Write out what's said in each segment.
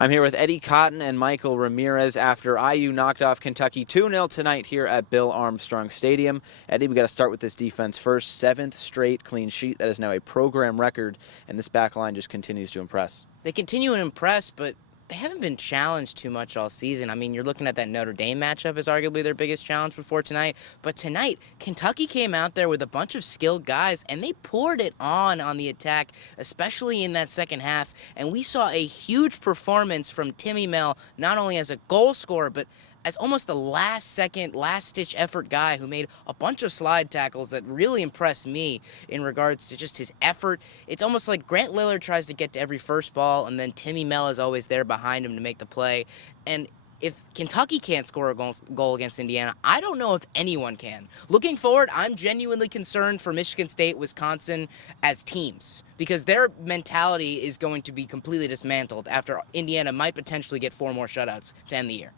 I'm here with Eddie Cotton and Michael Ramirez after IU knocked off Kentucky 2-0 tonight here at Bill Armstrong Stadium. Eddie, we got to start with this defense first. 7th straight clean sheet. That is now a program record, and this back line just continues to impress. They continue to impress, but they haven't been challenged too much all season. I mean, you're looking at that Notre Dame matchup as arguably their biggest challenge before tonight. But tonight, Kentucky came out there with a bunch of skilled guys, and they poured it on the attack, especially in that second half. And we saw a huge performance from Timmy Mel, not only as a goal scorer, but as almost the last-second, last-ditch effort guy who made a bunch of slide tackles that really impressed me in regards to just his effort. It's almost like Grant Lillard tries to get to every first ball, and then Timmy Mel is always there behind him to make the play. And if Kentucky can't score a goal against Indiana, I don't know if anyone can. Looking forward, I'm genuinely concerned for Michigan State, Wisconsin as teams, because their mentality is going to be completely dismantled after Indiana might potentially get 4 more shutouts to end the year.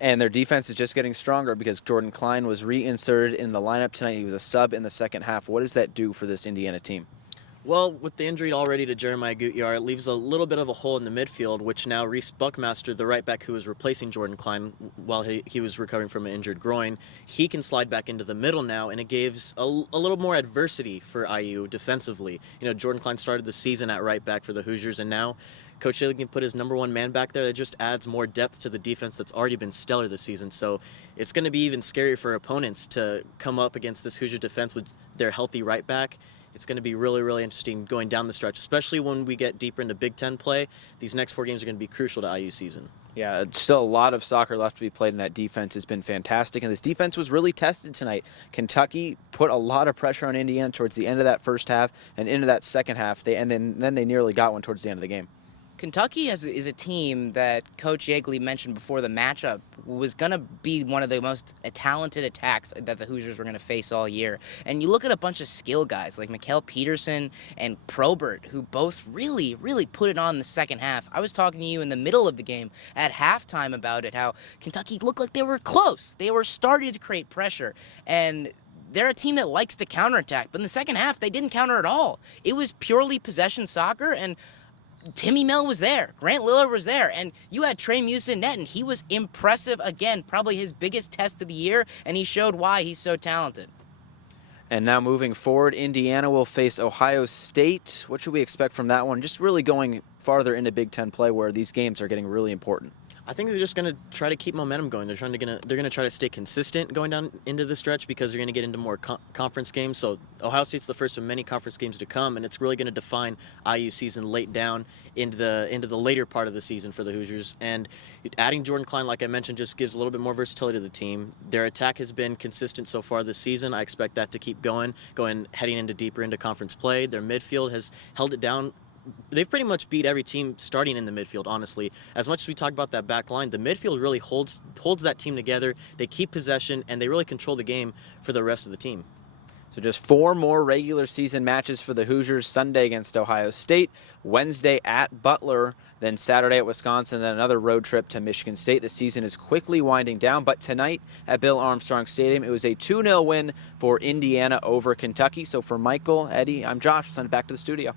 And their defense is just getting stronger because Jordan Klein was reinserted in the lineup tonight. He was a sub in the second half. What does that do for this Indiana team? Well, with the injury already to Jeremiah Gutjahr, it leaves a little bit of a hole in the midfield, which now Reese Buckmaster, the right back who was replacing Jordan Klein while he was recovering from an injured groin, he can slide back into the middle now, and it gives a little more adversity for IU defensively. You know, Jordan Klein started the season at right back for the Hoosiers, and now Coach Shaley can put his #1 man back there. That just adds more depth to the defense that's already been stellar this season. So it's going to be even scarier for opponents to come up against this Hoosier defense with their healthy right back. It's going to be really, really interesting going down the stretch, especially when we get deeper into Big Ten play. These next 4 games are going to be crucial to IU season. Yeah, it's still a lot of soccer left to be played, and that defense has been fantastic. And this defense was really tested tonight. Kentucky put a lot of pressure on Indiana towards the end of that first half and into that second half. And then they nearly got one towards the end of the game. Kentucky is a team that Coach Yeagley mentioned before the matchup was going to be one of the most talented attacks that the Hoosiers were going to face all year. And you look at a bunch of skill guys like Mikael Peterson and Probert, who both really, really put it on in the second half. I was talking to you in the middle of the game at halftime about it, how Kentucky looked like they were close. They were starting to create pressure. And they're a team that likes to counterattack. But in the second half, they didn't counter at all. It was purely possession soccer, and Timmy Mel was there. Grant Lillard was there. And you had Trey Muse in net, and he was impressive again, probably his biggest test of the year, and he showed why he's so talented. And now moving forward, Indiana will face Ohio State. What should we expect from that one? Just really going farther into Big Ten play where these games are getting really important. I think they're just going to try to keep momentum going. They're going to try to stay consistent going down into the stretch because they're going to get into more conference games. So Ohio State's the first of many conference games to come, and it's really going to define IU season late down into the later part of the season for the Hoosiers. And adding Jordan Klein, like I mentioned, just gives a little bit more versatility to the team. Their attack has been consistent so far this season. I expect that to keep going heading into deeper into conference play. Their midfield has held it down. They've pretty much beat every team starting in the midfield, honestly. As much as we talk about that back line, the midfield really holds that team together. They keep possession, and they really control the game for the rest of the team. So just 4 more regular season matches for the Hoosiers. Sunday against Ohio State, Wednesday at Butler, then Saturday at Wisconsin, and another road trip to Michigan State. The season is quickly winding down, but tonight at Bill Armstrong Stadium, it was a 2-0 win for Indiana over Kentucky. So for Michael, Eddie, I'm Josh. Send it back to the studio.